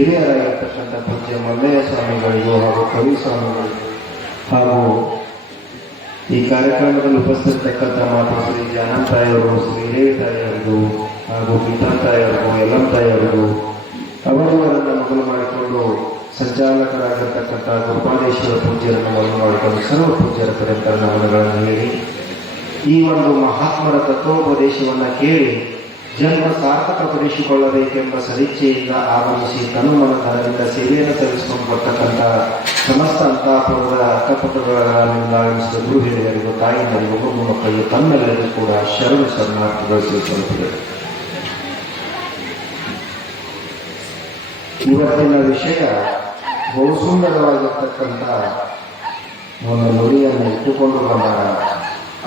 ಹಿರಿಯರಾಗಿರ್ತಕ್ಕಂಥ ಪೂಜ್ಯ ಮಲ್ಲಯ್ಯ ಸ್ವಾಮಿಗಳಿಗೂ ಹಾಗೂ ಕವಿ ಸ್ವಾಮಿಗಳಿಗೂ ಹಾಗೂ ಈ ಕಾರ್ಯಕ್ರಮದಲ್ಲಿ ಉಪಸ್ಥಿತಕ್ಕಂಥ ಮಾತು ಶ್ರೀ ಜಾನಂತಾಯಿಯವರು, ಶ್ರೀ ರೇವಿತಾಯಿಯವರಿಗೂ ಹಾಗೂ ಗೀತಾಂತಾಯಿಯವರಿಗೂ, ಯಲ್ಲಂತಾಯಿಯವರಿಗೂ, ಅವರವರನ್ನು ಮೊದಲು ಮಾಡಿಕೊಂಡು ಸಂಚಾಲಕರಾಗಿರ್ತಕ್ಕಂಥ ಗುರುಪಾದೇಶ್ವರ ಪೂಜ್ಯರನ್ನು ಮೊದಲು ಮಾಡಿಕೊಂಡು ಸರ್ವ ಪೂಜ್ಯರ ಪರ್ಯಂತ ನಮನಗಳನ್ನು ಹೇಳಿ ಈ ಒಂದು ಮಹಾತ್ಮರ ತತ್ವೋಪದೇಶವನ್ನು ಕೇಳಿ ಜನ್ಮ ಸಾರ್ಥಕಪಡಿಸಿಕೊಳ್ಳಬೇಕೆಂಬ ಸದಿಚ್ಛೆಯಿಂದ ಆಗಮಿಸಿ ತನುಮನ ಧನದಿಂದ ಸೇವೆಯನ್ನು ಸಲ್ಲಿಸಿಕೊಂಡು ಬರ್ತಕ್ಕಂಥ ಸಮಸ್ತ ಅಂತಾಪುರದ ಅಕ್ಕಪಕ್ಕಗಳಿಂದ ಆಗಮಿಸಿದ ಗುರು ಹಿರಿಯರಿಗೂ, ತಾಯಿಯರಿಗೂ, ಮಗು ಮಕ್ಕಳಿಗೂ ತಮ್ಮೆಲ್ಲರಿಗೂ ಕೂಡ ಶರಣು ಶರಣಾರ್ಥಿಗಳು ಸ್ವೀಕರಿಸಿದೆ. ಇವತ್ತಿನ ವಿಷಯ ಬಹು ಸುಂದರವಾಗಿರ್ತಕ್ಕಂಥ ಒಂದು ನುಡಿಯನ್ನು ಇಟ್ಟುಕೊಂಡು ಬಂದಾಗ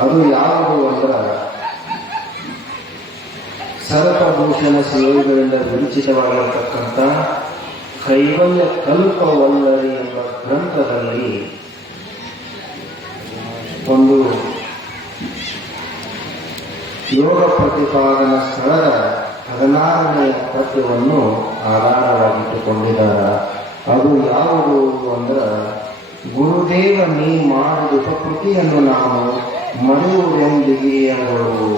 ಅದು ಯಾವುದು ಅಂದ್ರೆ ಸರ್ಪಭೂಷಣ ಸೇವೆಗಳಿಂದ ವಿರಚಿತವಾಗಿರತಕ್ಕಂಥ ಕೈವಲ್ಯ ಕಲ್ಪವಲ್ಲರಿ ಎಂಬ ಗ್ರಂಥದಲ್ಲಿ ಒಂದು ಯೋಗ ಪ್ರತಿಪಾದನಾ ಸ್ಥಳದ 16ನೇ ಪದ್ಯವನ್ನು ಆಧಾರವಾಗಿಟ್ಟುಕೊಂಡಿದ್ದಾರೆ. ಅದು ಯಾವುದು ಅಂದ್ರೆ, ಗುರುದೇವ ನೀ ಮಾಡಿದ ಉಪಕೃತಿಯನ್ನು ನಾವು ಮರೆಯುವುದೆಂದಿಗೆ ಎಂಬುದು.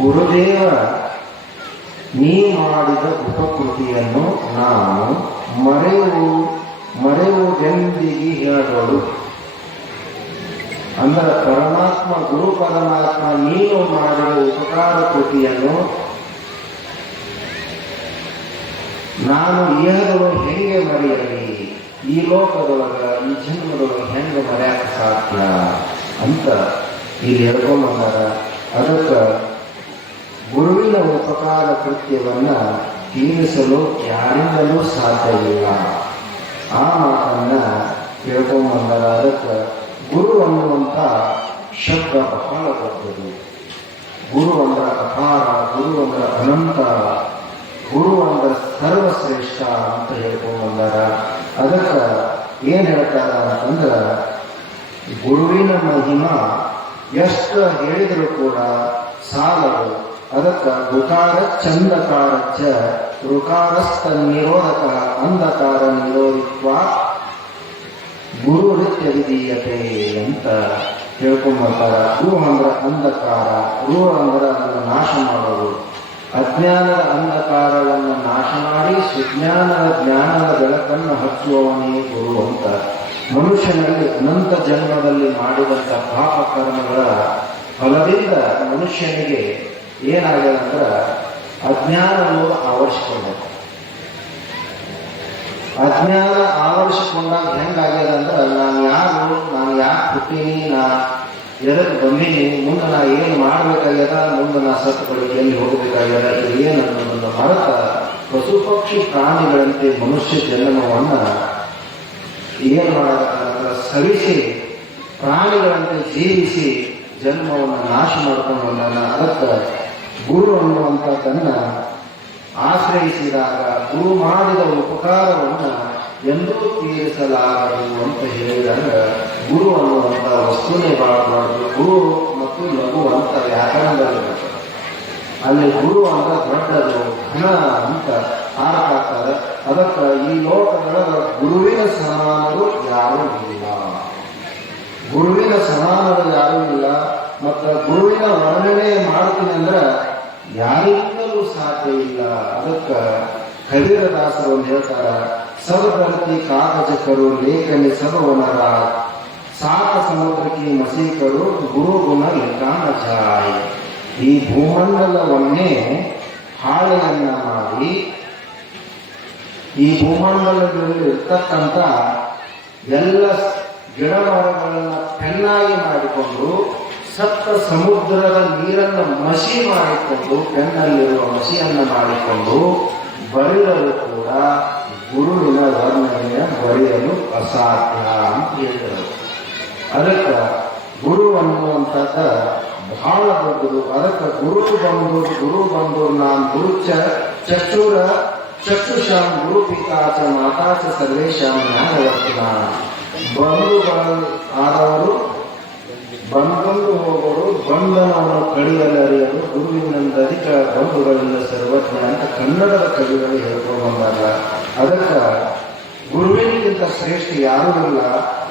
ಗುರುದೇವ ನೀ ಮಾಡಿದ ಉಪಕೃತಿಯನ್ನು ನಾವು ಮರೆಯುವುದೆಂದಿಗೆ ಹೇಳೋದು. ಅಂದರೆ ಪರಮಾತ್ಮ, ಗುರು ಪರಮಾತ್ಮ ನೀನು ಮಾಡಿದ ಉಪಕಾರ ಕೃತಿಯನ್ನು ನಾನು ಇಹದೊಳಗೆ ಹೆಂಗೆ ಮರೆಯಲಿ, ಈ ಲೋಕದೊಳಗ ಈ ಜನ್ಮದೊಳಗೆ ಹೆಂಗೆ ಮರೆಯಕ್ಕೆ ಸಾಧ್ಯ ಅಂತ ಇಲ್ಲಿ ಹೇಳ್ಕೊಂಬಂದಾರ. ಅದಕ್ಕೆ ಗುರುವಿನ ಉಪಕಾರ ಕೃತ್ಯವನ್ನ ತೀರಿಸಲು ಯಾರಿಂದಲೂ ಸಾಧ್ಯವಿಲ್ಲ. ಆ ಮಾತನ್ನ ಹೇಳ್ಕೊಂಬಂದಾರ. ಅದಕ್ಕೆ ಗುರು ಅನ್ನುವಂಥ ಶಬ್ದ ಬಹಳ ದೊಡ್ಡದು. ಗುರು ಅಂದ್ರೆ ಅಪಾರ, ಗುರು ಅಂದ್ರೆ ಅನಂತ, ಗುರು ಅಂದ್ರೆ ಸರ್ವಶ್ರೇಷ್ಠ ಅಂತ ಹೇಳ್ಕೊಂಡು ಬಂದಾರ. ಅದಕ್ಕೆ ಏನ್ ಹೇಳ್ತಾರ ಅಂತಂದ್ರ, ಗುರುವಿನ ಮಹಿಮಾ ಎಷ್ಟು ಹೇಳಿದ್ರು ಕೂಡ ಸಾಲದು. ಅದಕ್ಕೆ ಋಕಾರ ಚಂದಕಾರಚ್ಚ ಋಕಾರಸ್ಥ ನಿರೋಧಕ ಅಂಧಕಾರ ನಿರೋಧಿತ್ವ ಗುರು ನಿತ್ಯ ವಿಧೀಯತೆ ಅಂತ ಹೇಳ್ಕೊಂಡ್ಬರ್ತಾರ. ಗುರು ಅಂದ್ರೆ ಅಂಧಕಾರ, ಗುರು ಅಂದ್ರೆ ಅದನ್ನು ನಾಶ ಮಾಡೋದು. ಅಜ್ಞಾನದ ಅಂಧಕಾರವನ್ನು ನಾಶ ಮಾಡಿ ಸುಜ್ಞಾನದ ಜ್ಞಾನದ ಬೆಳಕನ್ನು ಹಚ್ಚುವವನೇ ಗುರು ಅಂತ. ಮನುಷ್ಯನಲ್ಲಿ ಅನಂತ ಜನ್ಮದಲ್ಲಿ ಮಾಡಿದಂಥ ಪಾಪ ಕರ್ಮಗಳ ಫಲದಿಂದ ಮನುಷ್ಯನಿಗೆ ಏನಾಗಿದೆ ಅಂದ್ರೆ ಅಜ್ಞಾನವನ್ನು ಆವರಿಸಿಕೊಂಡ. ಅಜ್ಞಾನ ಆವರಿಸಿಕೊಂಡಾಗ ಹೆಂಗಾಗ್ಯದ ಅಂದ್ರೆ, ನಾನು ಯಾಕೆ ಹುಟ್ಟೀನಿ, ನಾ ಎದಕ್ಕೆ ಬಂದೀನಿ, ಮುಂದೆ ನಾ ಏನು ಮಾಡಬೇಕಾಗ್ಯದ, ಮುಂದೆ ನಾ ಸತ್ತು ಕಡೆಗೆ ಎಲ್ಲಿ ಹೋಗಬೇಕಾಗ್ಯದ, ಇದು ಏನು ಅನ್ನೋದನ್ನು ಮರೆತ ಪಶು ಪಕ್ಷಿ ಪ್ರಾಣಿಗಳಂತೆ ಮನುಷ್ಯ ಜನ್ಮವನ್ನ ಏನು ಮಾಡೋದಂದ್ರೆ ಸವಿಸಿ ಪ್ರಾಣಿಗಳಂತೆ ಜೀವಿಸಿ ಜನ್ಮವನ್ನು ನಾಶ ಮಾಡ್ಕೊಂಡು ಬಂದಾನ. ಅದಕ್ಕೆ ಗುರು ಅನ್ನುವಂಥದ್ದನ್ನ ಆಶ್ರಯಿಸಿದಾಗ ಗುರು ಮಾಡಿದ ಉಪಕಾರವನ್ನು ಎಂದೂ ತೀರಿಸಲಾಗದು ಅಂತ ಹೇಳಿದಾಗ, ಗುರು ಅನ್ನುವಂಥ ವಸ್ತುನೇ ಬಾಳಬಾರ್ದು. ಗುರು ಮತ್ತು ಲಘು ಅಂತ ವ್ಯಾಕರಣದಲ್ಲಿ ಅಲ್ಲಿ ಗುರು ಅಂತ ದೊಡ್ಡದು ಘನ ಅಂತ ಆರ್ಕಾಗ್ತದೆ. ಅದಕ್ಕೆ ಈ ಲೋಕದೊಳಗ ಗುರುವಿನ ಸಮಾನರು ಯಾರೂ ಇಲ್ಲ, ಗುರುವಿನ ಸಮಾನರು ಯಾರೂ ಇಲ್ಲ. ಮತ್ತು ಗುರುವಿನ ವರ್ಣನೆ ಮಾಡ್ತೀನಿ ಅಂದ್ರೆ ಯಾರಿಂದಲೂ ಸಾಧ್ಯ ಇಲ್ಲ. ಅದಕ್ಕೆ ಕಬೀರದಾಸರು ಒಂದು ಹೇಳ್ತಾರ, ಸರ್ವರ್ತಿ ಕಾಗಜಕರು ಲೇಖನಿ ಸರ್ವನರ ಸಾಕ ಸಮುದ್ರಕ್ಕೆ ಮಸೀಕರು ಗುರು ಗುಣ ಲಿಖಾನ ಜಾಯ್. ಈ ಭೂಮಂಡಲವನ್ನೇ ಹಾಳೆಯನ್ನ ಮಾಡಿ ಈ ಭೂಮಂಡಲದಲ್ಲಿ ಇರ್ತಕ್ಕಂಥ ಎಲ್ಲ ಗಿಡ ಮರಗಳನ್ನು ಪೆನ್ನಾಗಿ ಮಾಡಿಕೊಂಡು ಸಪ್ತ ಸಮುದ್ರದ ನೀರನ್ನು ಮಸಿ ಮಾಡಿಕೊಂಡು ಪೆನ್ನಲ್ಲಿರುವ ಮಸಿಯನ್ನು ಮಾಡಿಕೊಂಡು ಬರೆಯಲು ಕೂಡ ಗುರುವಿನ ವರ್ಣನೆಯ ಬರೆಯಲು ಅಸಾಧ್ಯ ಅಂತ ಹೇಳಿದರು. ಅದಕ್ಕೆ ಗುರು ಅನ್ನುವಂಥದ್ದ ಬಹಳ ದೊಡ್ಡದು. ಅದಕ್ಕೆ ಗುರು ಬಂದು ನಾನು ಗುರು ಚಕ್ಷುರ ಚಕ್ಷುಷಾಂ ಗುರು ಪಿತಾಚ ಮಾತಾಚ ಸರ್ವೇಶಾಂ ಜ್ಞಾನವರ್ತಿನ. ಬಂಧುಗಳು ಆದವರು ಬಂದು ಹೋಗೋರು ಬಂಧನವನ್ನು ಕಡಿಯಲರಿಯರು ಗುರುವಿನಿಂದ ಅಧಿಕ ಬಂಧುಗಳಿಂದ ಸರ್ವಜ್ಞ ಅಂತ ಕನ್ನಡದ ಕವಿಗಳು ಹೇಳ್ಕೊಂಡು ಬಂದಾಗ ಅದಕ್ಕೆ ಗುರುವಿನಿಗಿಂತ ಶ್ರೇಷ್ಠ ಯಾರೂ ಇಲ್ಲ.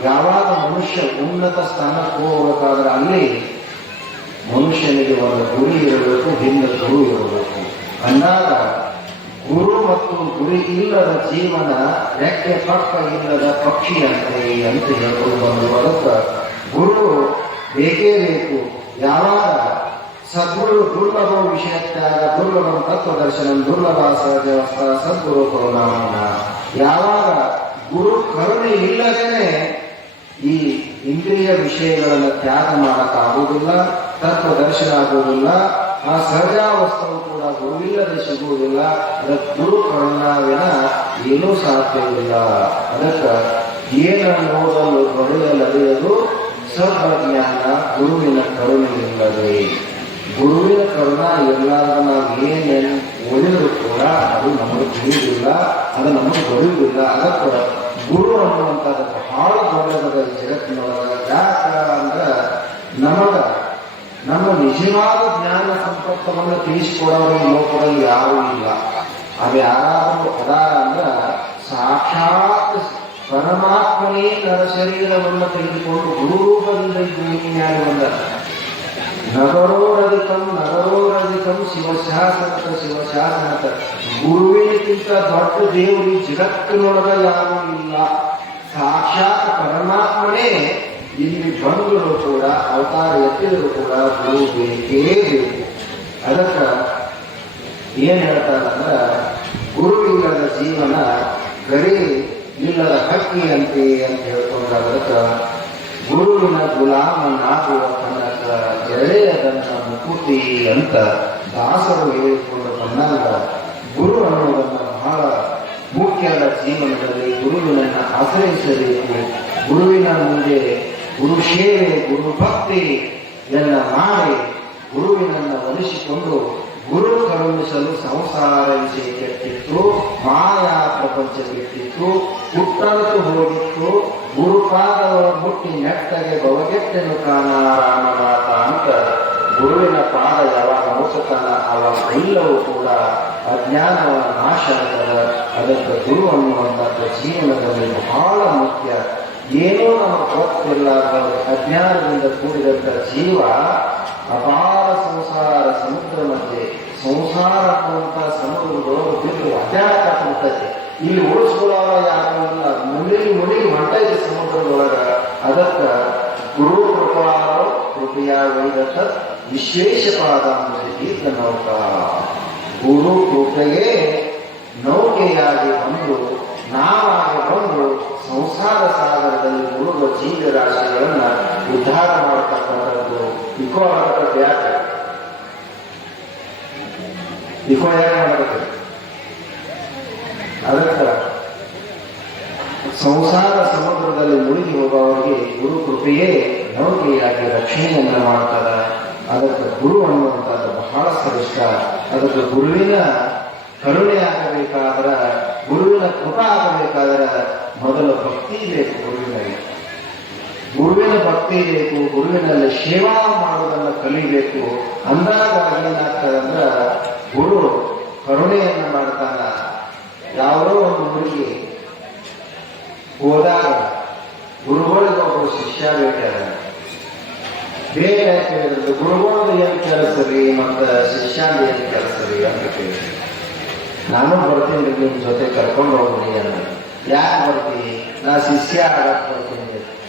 ಯಾವಾಗ ಮನುಷ್ಯ ಉನ್ನತ ಸ್ಥಾನಕ್ಕೆ ಹೋಗಬೇಕಾದ್ರೆ ಅಲ್ಲಿ ಮನುಷ್ಯನಿಗೆ ಒಂದು ಗುರಿ ಇರಬೇಕು, ಹಿಂದೆ ಗುರು ಇರಬೇಕು. ಅಂದಾಗ ಗುರು ಮತ್ತು ಗುರಿ ಇಲ್ಲದ ಜೀವನ ರೆಕ್ಕೆ ಪಕ್ಕ ಇಲ್ಲದ ಪಕ್ಷಿಯಂತೆ ಅಂತ ಹೇಳ್ಕೊಂಡು ಬಂದು ಅದಕ್ಕೆ ಗುರು ಬೇಕೇ ಬೇಕು. ಯಾವಾಗ ಸದ್ಗುರು ದುರ್ಲಭ ವಿಷಯತ್ಯಾಗ ದುರ್ಲಭ ತತ್ವದರ್ಶನ ದುರ್ಲಭ ಸಹಜವಸ್ಥ ಸದ್ಗುರು ಕರುಣಾಮನ. ಯಾವಾಗ ಗುರು ಕರುಣೆ ಇಲ್ಲದೇನೆ ಈ ಇಂದ್ರಿಯ ವಿಷಯಗಳನ್ನು ತ್ಯಾಗ ಮಾಡಕ್ಕಾಗುವುದಿಲ್ಲ, ತತ್ವದರ್ಶನ ಆಗುವುದಿಲ್ಲ, ಆ ಸಹಜಾವಸ್ಥವು ಕೂಡ ಗುರುವಿಲ್ಲದೆ ಸಿಗುವುದಿಲ್ಲ. ಅದಕ್ಕೆ ಗುರು ಕರುಣಾವಿನ ಏನೂ ಸಾಧ್ಯವಿಲ್ಲ. ಅದಕ್ಕೆ ಏನನ್ನೋದನ್ನು ಬರೆಯಲರಿಯದು ಸದ್ಜ್ಞಾನ ಗುರುವಿನ ಕರುಣೆ ಇಲ್ಲದೆ. ಗುರುವಿನ ಕರುಣ ಎಲ್ಲಾದ್ರೂ ನಾವು ಏನೇನು ಓದಿದ್ರು ಕೂಡ ಅದು ನಮಗೆ ತಿಳಿಯುವುದಿಲ್ಲ, ಅದು ನಮಗೆ ಬರೆಯುವುದಿಲ್ಲ. ಅದಕ್ಕೆ ಗುರು ಅನ್ನುವಂಥದ್ದು ಬಹಳ ದೊಡ್ಡದಾದ ಜಗತ್ತಿನೊಳಗೆ. ಯಾಕ ಅಂದ್ರೆ ನಮ್ಮ ನಿಜವಾದ ಜ್ಞಾನ ಸಂಪರ್ಕವನ್ನು ತಿಳಿಸಿಕೊಡೋರು ಲೋಕದಲ್ಲಿ ಯಾರೂ ಇಲ್ಲ. ಅದು ಯಾರಾದರೂ ಅದಾರ ಅಂದ್ರೆ ಸಾಕ್ಷಾತ್ ಪರಮಾತ್ಮನೇ ನರ ಶರೀರವನ್ನು ತೆಗೆದುಕೊಂಡು ಗುರುರೂಪದಿಂದ ಭೂಮಿ ಮೇಲೆ ಬಂದ. ನಗರೋರಧಿಕಂ ಶಿವಶಾಸನತ. ಗುರುವಿನಕ್ಕಿಂತ ದೊಡ್ಡ ದೇವರು ಜಗತ್ತಿನೊಳಗ ಯಾರೂ ಇಲ್ಲ. ಸಾಕ್ಷಾತ್ ಪರಮಾತ್ಮನೇ ಇಲ್ಲಿ ಬಂದರೂ ಕೂಡ ಅವತಾರ ಎತ್ತಿದರೂ ಕೂಡ ಗುರು ಬೇಕೇ ಬೇಕು. ಅದಕ್ಕೆ ಏನ್ ಹೇಳ್ತಾರಂದ್ರ ಗುರುವಿಲ್ಲದ ಜೀವನ ಗರಿ ಇಲ್ಲದ ಹಕ್ಕಿ ಅಂತೆ ಅಂತ ಹೇಳ್ಕೊಂಡ್ರೆ ಅದಕ್ಕೆ ಗುರುವಿನ ಗುಲಾಮನಾಗುವ ತನಕ ಗೆಳೆಯದನ್ನ ಮುಕುತಿ ಅಂತ ದಾಸರು ಹೇಳಿಕೊಂಡು ಬಂದಾಗ ಗುರು ಅನ್ನೋದನ್ನ ಬಹಳ ಮುಖ್ಯದ ಜೀವನದಲ್ಲಿ ಗುರುವಿನನ್ನ ಆಶ್ರಯಿಸಬೇಕು. ಗುರುವಿನ ಮುಂದೆ ಗುರು ಸೇವೆ ಗುರು ಭಕ್ತಿ ಎಲ್ಲ ಮಾಡಿ ಗುರುವಿನನ್ನ ಒಲಿಸಿಕೊಂಡು ಗುರು ಕರುಣಿಸಲು ಸಂಸಾರ ವಿಷಯ ಕೆಟ್ಟಿತ್ತು, ಮಾಯಾ ಪ್ರಪಂಚ ಕೆಟ್ಟಿತ್ತು, ಹುಟ್ಟಂತೂ ಹೋಗಿತ್ತು. ಗುರುಪಾದವ ಮುಟ್ಟಿ ನೆಟ್ಟಗೆ ಬವಗೆಟ್ಟೆನು ಕಾಣಾರಾಮನಾಥ ಅಂತ ಗುರುವಿನ ಪಾದ ಯಾವಾಗ ಮುಸುತ್ತಾನ ಅವಾಗ ಎಲ್ಲವೂ ಕೂಡ ಅಜ್ಞಾನವನ್ನು ನಾಶ ಆಗ್ತದೆ. ಅದಕ್ಕೆ ಗುರು ಅನ್ನುವಂಥದ್ದು ಜೀವನದಲ್ಲಿ ಬಹಳ ಮುಖ್ಯ. ಏನೋ ನಮಗೆ ಗೊತ್ತಿಲ್ಲ, ಅಜ್ಞಾನದಿಂದ ಕೂಡಿದಂಥ ಜೀವ ಅಪಾರ ಸಂಸಾರ ಸಮುದ್ರ ಮಧ್ಯೆ ಸಂಸಾರ ಅನ್ನುವಂಥ ಸಮುದ್ರದೊಳಗೆ ಬಿದ್ದು ಅಡ್ಡಾಡಕ್ಕೆ ಹೋಗ್ತೈತೆ. ಇಲ್ಲಿ ಉಳಿಸ್ಕೊಳ್ಳೋವ ಯಾರು ಇಲ್ಲ, ಮುಳುಗಿ ಹೊಂಟೈತೆ ಸಮುದ್ರದೊಳಗ. ಅದಕ್ಕೆ ಗುರು ಕೃಪೆಯ ವೈದತ್ತ ವಿಶೇಷ ಪಾದಾಂಬ ನೌಕ. ಗುರು ಕೃಪೆಗೆ ನೌಕೆಯಾಗಿ ಬಂದು ನಾವಾಗಿ ಬಂದು ಸಂಸಾರ ಸಾಗರದಲ್ಲಿ ಮುಳುಗುವ ಜೀವರಾಶಿಗಳನ್ನ ಉದ್ಧಾರ ಮಾಡತಕ್ಕಂಥದ್ದು. ಇಕೋ ಮಾಡತಕ್ಕಂಥ ಯಾಕೆ ಮಾಡಬೇಕು? ಅದಕ್ಕೆ ಸಂಸಾರ ಸಮುದ್ರದಲ್ಲಿ ಮುಳುಗಿ ಹೋಗುವವರಿಗೆ ಗುರು ಕೃಪೆಯೇ ನೌಕೆಯಾಗಿ ರಕ್ಷಣೆಯನ್ನು ಮಾಡ್ತಾರೆ. ಅದಕ್ಕೆ ಗುರು ಅನ್ನುವಂಥದ್ದು ಬಹಳ ಶ್ರೇಷ್ಠ. ಅದಕ್ಕೆ ಗುರುವಿನ ಕರುಣೆ ಆಗಬೇಕಾದ್ರೆ, ಗುರುವಿನ ಕೃಪಾ ಆಗಬೇಕಾದ್ರೆ ಮೊದಲು ಭಕ್ತಿ ಬೇಕು. ಗುರುವಿನ ಭಕ್ತಿ ಬೇಕು, ಗುರುವಿನಲ್ಲಿ ಸೇವಾ ಮಾಡುವುದನ್ನು ಕಲಿಬೇಕು. ಅಂದಾಗ ಏನಾಗ್ತದೆ ಅಂದ್ರೆ ಗುರು ಕರುಣೆಯನ್ನು ಮಾಡ್ತಾನ. ಯಾವುದೋ ಒಂದು ಹುಡುಗಿ ಹೋದಾಗ ಗುರುಗಳಿಗೆ ಒಬ್ಬರು ಶಿಷ್ಯ ಭೇಟಿಯಾದ ಹೇಳಿದ್ರು, ಗುರುಗಳು ಏನು ಕೆಲಸರಿ ಮತ್ತು ಶಿಷ್ಯಾಂಗ ಏನು ಕೆಲಸರಿ ಅಂತ ಕೇಳಿ. ನಾನು ಬರ್ತೀನಿ ನಿಮ್ಮ ಜೊತೆ ಕರ್ಕೊಂಡು ಹೋಗ್ರಿ ಅಂತ. ಯಾಕೆ ಬರ್ತೀನಿ? ನಾ ಶಿಷ್ಯ ಆಗಕ್ಕೆ ಬರ್ತೀನಿ.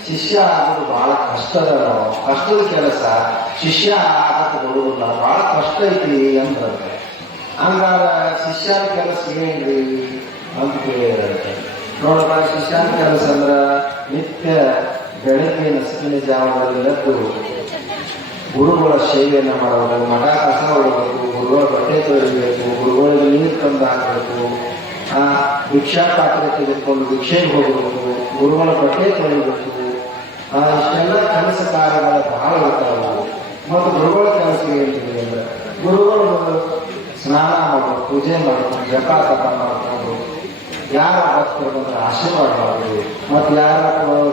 ಶಿಷ್ಯ ಆಗೋದು ಬಹಳ ಕಷ್ಟದ ಕೆಲಸ. ಶಿಷ್ಯ ಆಗಕ್ಕೆ ಬರುವುದಿಲ್ಲ, ಬಹಳ ಕಷ್ಟ ಐತಿ ಅಂದ್ರಂತೆ. ಹಂಗಾರ ಶಿಷ್ಯನ ಕೆಲಸ ಏನ್ರಿ ಅಂತ ಕೇಳಿದ್ರಂತೆ. ನೋಡಪ್ಪ, ಶಿಷ್ಯನ ಕೆಲಸ ಅಂದ್ರ ನಿತ್ಯ ಬೆಳಗ್ಗೆ ನಸುಕಿನ ಜಾವದಲ್ಲಿ ಎದ್ದು ಗುರುಗಳ ಸೇವೆಯನ್ನು ಮಾಡೋದು, ಮಠ ಕಸ ಹೊಡಬೇಕು, ಗುರುಗಳ ಬಟ್ಟೆ ತೊಳಿಬೇಕು, ಗುರುಗಳಿಗೆ ನೀರು ತಂದು ಹಾಕಬೇಕು, ಭಿಕ್ಷಾ ಪಾತ್ರೆ ತೆಗೆದುಕೊಂಡು ಭಿಕ್ಷೆಗೆ ಹೋಗಬೇಕು, ಗುರುಗಳ ಬಟ್ಟೆ ತೊಳಿಬೇಕು. ಇಷ್ಟೆಲ್ಲ ಕೆಲಸ ಕಾರ್ಯಗಳು ಬಹಳ ಇರ್ತಾವೆ. ಮತ್ತು ಗುರುಗಳ ಕೆಲಸ ಏನಿದೆ ಅಂದ್ರೆ ಗುರುಗಳು ಸ್ನಾನ ಮಾಡೋದು, ಪೂಜೆ ಮಾಡೋದು, ಜಪ ತಪ ಮಾಡಿಕೊಂಡು ಯಾರ ಭಕ್ತರು ಬಂದ್ರೆ ಆಶೀರ್ವಾದ ಮಾಡೋದು, ಮತ್ತು ಯಾರ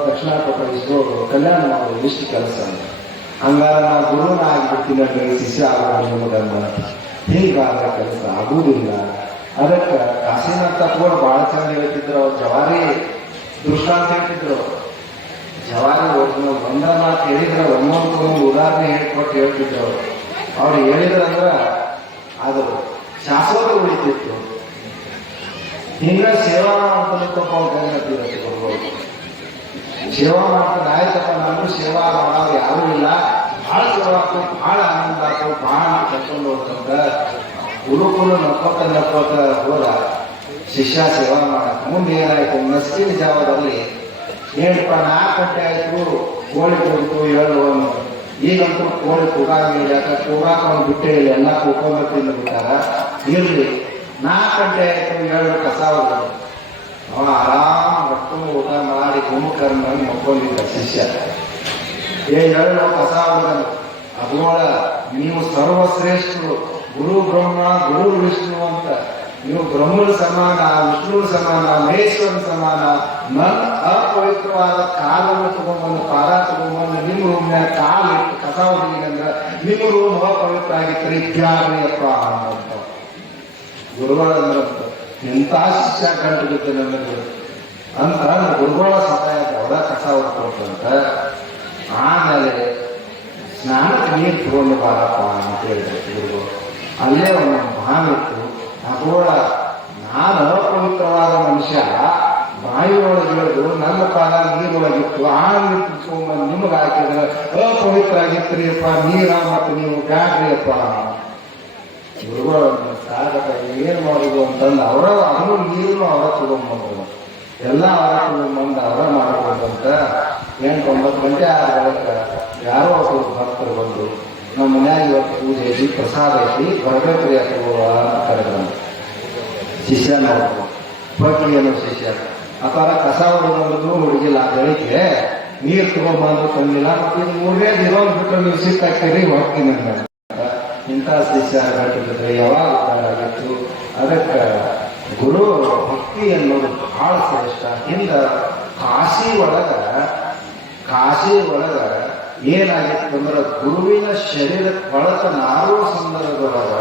ದಕ್ಷಿಣ ಕೊಟ್ಟು ಇಸ್ಬೋದು, ಕಲ್ಯಾಣ ಮಾಡೋದು, ಇಷ್ಟು ಕೆಲಸ. ಹಂಗಾರ ನಾ ಗುರುನ ಆಗ್ಬಿಡ್ತೀನಲ್ರಿ ಶಿಷ್ಯ ಆಗೋದು ನಿಮಗಂದ ಹೀಗಾದ ಕೆಲಸ ಆಗುವುದಿಲ್ಲ. ಅದಕ್ಕೆ ಕಾಶಿನಾಥ ಕೂಡ ಬಹಳ ಚೆನ್ನಾಗಿ ಹೇಳ್ತಿದ್ರು. ಅವ್ರು ಜವಾರಿ ದೃಷ್ಟಾಂತ ಹೇಳ್ತಿದ್ರು. ಜವಾರಿ ಒಂದ ಮಾತು ಹೇಳಿದ್ರೆ ಒಂದೊಂದು ಉದಾಹರಣೆ ಹೇಳ್ಕೊಟ್ಟು ಹೇಳ್ತಿದ್ರು. ಅವ್ರು ಹೇಳಿದ್ರಂದ್ರ ಅದು ಶಾಶ್ವತ ಉಳಿತಿತ್ತು. ಹಿಂಗ ಸೇವಾ ಮಾಡ್ತಕ್ಕಪ್ಪ ಗುರುಗಳು ಸೇವಾ ಮಾಡ್ತಾನೆ. ಆಯ್ತಪ್ಪ ನಮಗೂ ಸೇವಾ ಮಾಡೋದು ಯಾರೂ ಇಲ್ಲ, ಬಹಳ ಸೇವಾ ಆಗ್ತು, ಬಹಳ ಆನಂದ ಆಗ್ತು, ಬಹಳ ಕರ್ಕೊಂಡು ಹೋಗ್ತಂತ ಗುರುಕುಲ ನಕ್ಕೋತ ಹೋದ ಶಿಷ್ಯ ಸೇವಾ ಮಾಡಕ್. ಮುಂದೆ ಏನಾಯ್ತು, ನಸ್ಕಿನ ಜಾವದಲ್ಲಿ ಏನಪ್ಪ 4 ಗಂಟೆ ಆಯ್ತು, ಕೋಳಿ ಕೂಡಿತು 7 ಈಗಂತೂ ಕೋಳಿ ಕೂಗಾಗಿಲ್ಲ. ಯಾಕಂದ್ರೆ ಕೂಗಾಕ ಅವ್ನು ಬಿಟ್ಟೇ ಇಲ್ಲ, ಎಲ್ಲ ಕೂಕೊಂಡ್ ತಿಂದು ಬಿಟ್ಟಾರ. ಇರ್ಲಿ 4 ಗಂಟೆ ಆಯ್ತು, 7 ಕಸ ಹೋಗೋದು. ಅವ ಆರಾಮ್ ಹೊತ್ತು ಊಟ ಮಾಡಿ ಕುಂಭಕರ್ಮ ಮಕ್ಕೊಂಡಿದ್ದ ಶಿಷ್ಯ. 7 ಕಸ ಹೋಗನು. ಅದರೊಳ ನೀವು ಸರ್ವಶ್ರೇಷ್ಠರು, ಗುರು ಬ್ರಹ್ಮ ಗುರು ವಿಷ್ಣು ಅಂತ. ನೀವು ಬ್ರಹ್ಮನ ಸಮಾನ, ವಿಷ್ಣುವಿನ ಸಮಾನ, ಮಹೇಶ್ವರನ ಸಮಾನ. ನನ್ನ ಅಪವಿತ್ರವಾದ ಕಾಲನ್ನು ತಗೊಂಡ್ಬಂದು, ಪಾದ ತಗೊಂಡ್ಬಂದು ನಿಮ್ಮ ರೂಮ್ನ್ಯಾಗ ಕಾಲಿಟ್ಟು ಕಸ ಹೋಗಿದಂದ್ರೆ ನಿಮ್ಮ ರೂಮ್ ಅಪವಿತ್ರ ಆಗಿತ್ತು, ಇತ್ಯಾಗ್ರಿಯಪ್ಪ ಅಂತ ಗುರುಗಳ ಎಂಥ ಶಿಷ್ಯ ಕಂಡು ಬಿದ್ದೆ ನನಗೆ ಅಂತ ಗುರುಗಳ ಸಹಾಯ ಅವರ ಕಸ ಹೊಡ್ಕೊಂತ. ಆಮೇಲೆ ಸ್ನಾನಕ್ಕೆ ನೀರು ತಗೊಂಡು ಬಾರಪ್ಪ ಅಂತ ಹೇಳಿದ್ರು ಗುರುಗಳು. ಅಲ್ಲೇ ಒಂದು ಭಾವಿತ್ತು. ಅದೋಳ ನಾನು ಅಪವಿತ್ರವಾದ ಮನುಷ್ಯ ಬಾಯಿಯೊಳಗೆ ಇಳಿದು ನನ್ನ ಪಾದ ನೀರೊಳಗಿತ್ತು, ಆ ನೀರು ಕುತ್ಕೊಂಡ್ಬಂದು ನಿಮಗೆ ಹಾಕಿದ್ರೆ ಅಪವಿತ್ರ ಆಗಿತ್ರಿಯಪ್ಪ ನೀರ, ಮತ್ತು ನೀವು ಬ್ಯಾಡ್ರಿಯಪ್ಪ. ಗುರುಗಳು ಸಾಗತ ಏನ್ ಮಾಡುದು ಅಂತಂದು ಅದನ್ನು ನೀರನ್ನು ಅವರ ತಗೊಂಡ್ಬಂದ್ರು. ಎಲ್ಲ ಅವರ ತಗೊಂಡ್ಬಂದು ಅವರ ಮಾಡ್ಕೊಂಡಂತ 8-9 ಗಂಟೆ ಆದ ಬಳಿಕ ಯಾರೋ ಒಬ್ಬರು ಭಕ್ತರು ಬಂದು, ನಮ್ಮ ಮನ್ಯಾಗ ಇವತ್ತು ಪೂಜೆ ಐತಿ, ಪ್ರಸಾದ ಐತಿ, ಬರಬೇಕ್ರಿ ಅಥವಾ ಅಂತ ಕರೆದ್ರು. ಶಿಷ್ಯ ನೋಡ್ರು ಬಗ್ಗೆ ಏನೋ ಶಿಷ್ಯ ಅಥವಾ ಕಸ ಹೊಡೆದು ಹುಡುಗಿಲ್ಲ, ಬೆಳಿಗ್ಗೆ ನೀರು ತಗೊಂಡ್ಬಂದು ತಂದಿಲ್ಲ, ಮತ್ತೆ 3ನೇ ದಿನ ಬಿಟ್ಟರೆ ನೀವು ಸಿಕ್ಕಾಕ್ತೀರಿ ಹೋಗ್ತೀನಿ ಅಂತ. ಇಂಥ ಶಿಷ್ಯ ಗಟ್ಟಿದ್ರೆ ಯಾವಾಗ ಆಗಿತ್ತು. ಅದಕ್ಕೆ ಗುರು ಭಕ್ತಿ ಅನ್ನೋದು ಬಹಳ ಶ್ರೇಷ್ಠ. ಹಿಂದ ಕಾಶಿ ಒಳಗ ಏನಾಗಿತ್ತು ಅಂದ್ರೆ, ಗುರುವಿನ ಶರೀರ ಕೊಳತ ನಾರುವ ಸಂದರ್ಭದೊಳಗ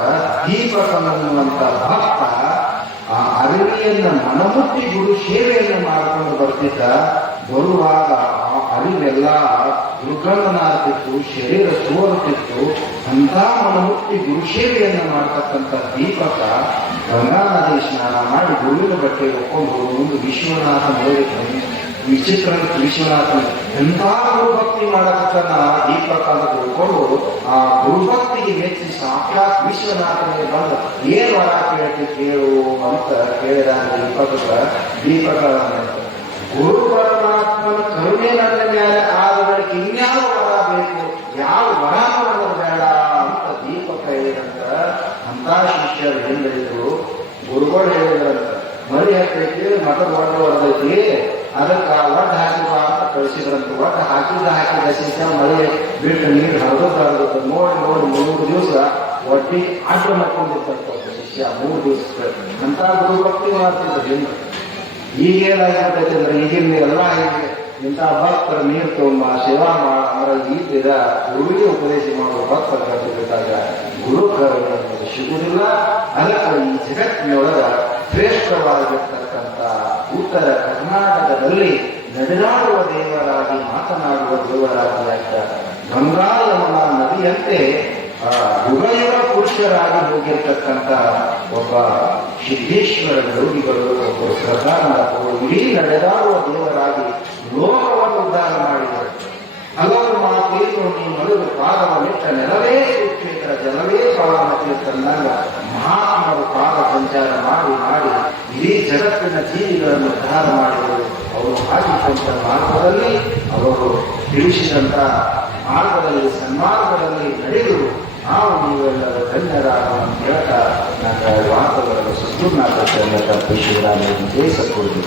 ದೀಪಕನ್ನುವಂತ ಭಕ್ತ ಆ ಅರಿವಿಯನ್ನು ಮನಮುಟ್ಟಿ ಗುರು ಸೇವೆಯನ್ನು ಮಾಡಿಕೊಂಡು ಬರ್ತಿದ್ದ. ಬರುವಾಗ ಆ ಅರಿವೆಲ್ಲ ದುರ್ಗಂಧನಾಗ್ತಿತ್ತು, ಶರೀರ ಸೋರುತ್ತಿತ್ತು. ಅಂತ ಮನಮುಟ್ಟಿ ಗುರು ಸೇವೆಯನ್ನು ಮಾಡ್ತಕ್ಕಂಥ ದೀಪಕ ಗಂಗಾ ನದಿ ಸ್ನಾನ ಮಾಡಿ ಗುರುವಿನ ಬಟ್ಟೆ ಒಪ್ಕೊಂಡು ಒಂದು ವಿಶ್ವನಾಥ ವಿಚಿತ್ರ ವಿಶ್ವನಾಥನ ಎಂಥ ಗುರುಭಕ್ತಿ ಮಾಡತಕ್ಕನ್ನ ದೀಪಕ ಅಂತ ತಿಳ್ಕೊಂಡು ಆ ಗುರುಭಕ್ತಿಗೆ ಮೆಚ್ಚಿ ಸಾಕ್ಷಾತ್ ವಿಶ್ವನಾಥನಿಗೆ ಬಂದು ಏನ್ ವರ ಕೇಳ್ತಿ ಕೇಳು ಅಂತ ಕೇಳಿದಾಗ ದೀಪಕ ಗುರು ಪರಮಾತ್ಮನ ಕರುಣೆ ನನ್ನ ಮೇಲೆ ಆದ ಬಳಿಕ ಇನ್ಯಾವ ವರ ಬೇಕು, ಯಾವ ವರ ಮಾಡೋದು ಬೇಡ ಅಂತ ದೀಪಕ ಹೇಳಿದಂತ. ಅಂತ ಶಿಷ್ಯರು ಹೇಳಿದ್ರು. ಗುರುಗಳು ಹೇಳಿದ್ರಂತ, ಮರಿ ಹಾಕೈತಿ, ಮಠದ ಒಡ್ಡ ಹೊಡೆದೈತಿ, ಅದಕ್ಕೆ ಒಡ್ಡ ಹಾಕಿದ ಅಂತ ಕಳಿಸಿದ್ರಂತ. ಒಡ್ಡ ಹಾಕಿದ ಶಿಷ್ಯ ಮಳೆ ಬಿಟ್ಟು ನೀರು ಹರಿದು ನೋಡಿ 3 ದಿವಸ ಒಡ್ಡಿ ಅಡ್ಡ ಮಾಡ್ಕೊಂಡಿರ್ತಂತ ಶಿಷ್ಯ 3 ದಿವಸ. ಅಂತ ಗುರು ಭಕ್ತಿ ಮಾಡ್ತಿದ್ರು. ಈಗೇನಾಗಿರ್ತೈತೆ ಅಂದ್ರೆ ಈಗಿನ ಎಲ್ಲ ಹೀಗೆ ಇಂಥ ಭಕ್ತರು ನೀರು ತಗೊಂಬ ಸೇವಾ ಮಾಡ ಈಗಿದ ಗುರುವಿಗೆ ಉಪದೇಶ ಮಾಡುವ ಭಕ್ತರ ಕಟ್ಟಿಬಿಟ್ಟಾಗ ಗುರು ಕರುಣೆ ಅನ್ನೋದು ಸಿಗುವುದಿಲ್ಲ. ಅದಕ್ಕೆ ಈ ಜಗತ್ತಿನೊಳಗ ಶ್ರೇಷ್ಠವಾಗಿರ್ತಕ್ಕಂಥ ಉತ್ತರ ಕರ್ನಾಟಕದಲ್ಲಿ ನಡೆದಾಡುವ ದೇವರಾಗಿ, ಮಾತನಾಡುವ ದೇವರಾಗಿ ಗಂಗಾಯಮನ ನದಿಯಂತೆ ಯುಗ ಪುರುಷರಾಗಿ ಹೋಗಿರ್ತಕ್ಕಂಥ ಒಬ್ಬ ಸಿದ್ದೇಶ್ವರ ಯೋಗಿಗಳು, ಒಬ್ಬರು ಶ್ರದ್ಧಾನಂದರು ಇಡೀ ನಡೆದಾಡುವ ದೇವರಾಗಿ ಲೋಕವನ್ನು ಉದ್ಧಾರ ಮಾಡಿದರು. ಹಲವು ಮಾತೇನು ನೀವು ನಡುವೆ ಪಾದವನ್ನಿಟ್ಟ ನೆಲವೇ ಸುಕ್ಷೇತ್ರ ಜಲವೇ ಪಾವನ ತೀರ್ಥಂದಾಗ ಮಹಾತ್ಮರು ಪಾದ ಸಂಚಾರ ಮಾಡಿ ಇಡೀ ಜಗತ್ತಿನ ಜೀವಿಗಳನ್ನು ಉದ್ಧಾರ ಮಾಡಿದರು. ಅವರು ಹಾಕಿದಂಥ ಮಾರ್ಗದಲ್ಲಿ, ಅವರು ತಿಳಿಸಿದಂಥ ಮಾರ್ಗದಲ್ಲಿ, ಸನ್ಮಾರ್ಗದಲ್ಲಿ ನಡೆದು ನಾವು ನೀವೆಲ್ಲರೂ ಧನ್ಯರಾಗ ಅಂತ ಹೇಳ್ತಾ ನನ್ನ ವಾರ್ತೆಗಳನ್ನು ಸುತ್ತೂರ್ನಾಥ ಶಿವರಾಮ ದೇಶ ಕೊಡುವುದು.